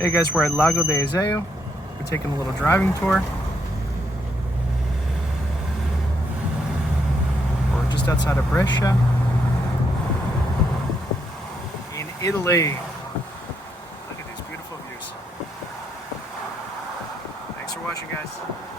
Hey guys, we're at Lago de Iseo. We're taking a little driving tour. We're just outside of Brescia in Italy. Look at these beautiful views. Thanks for watching, guys.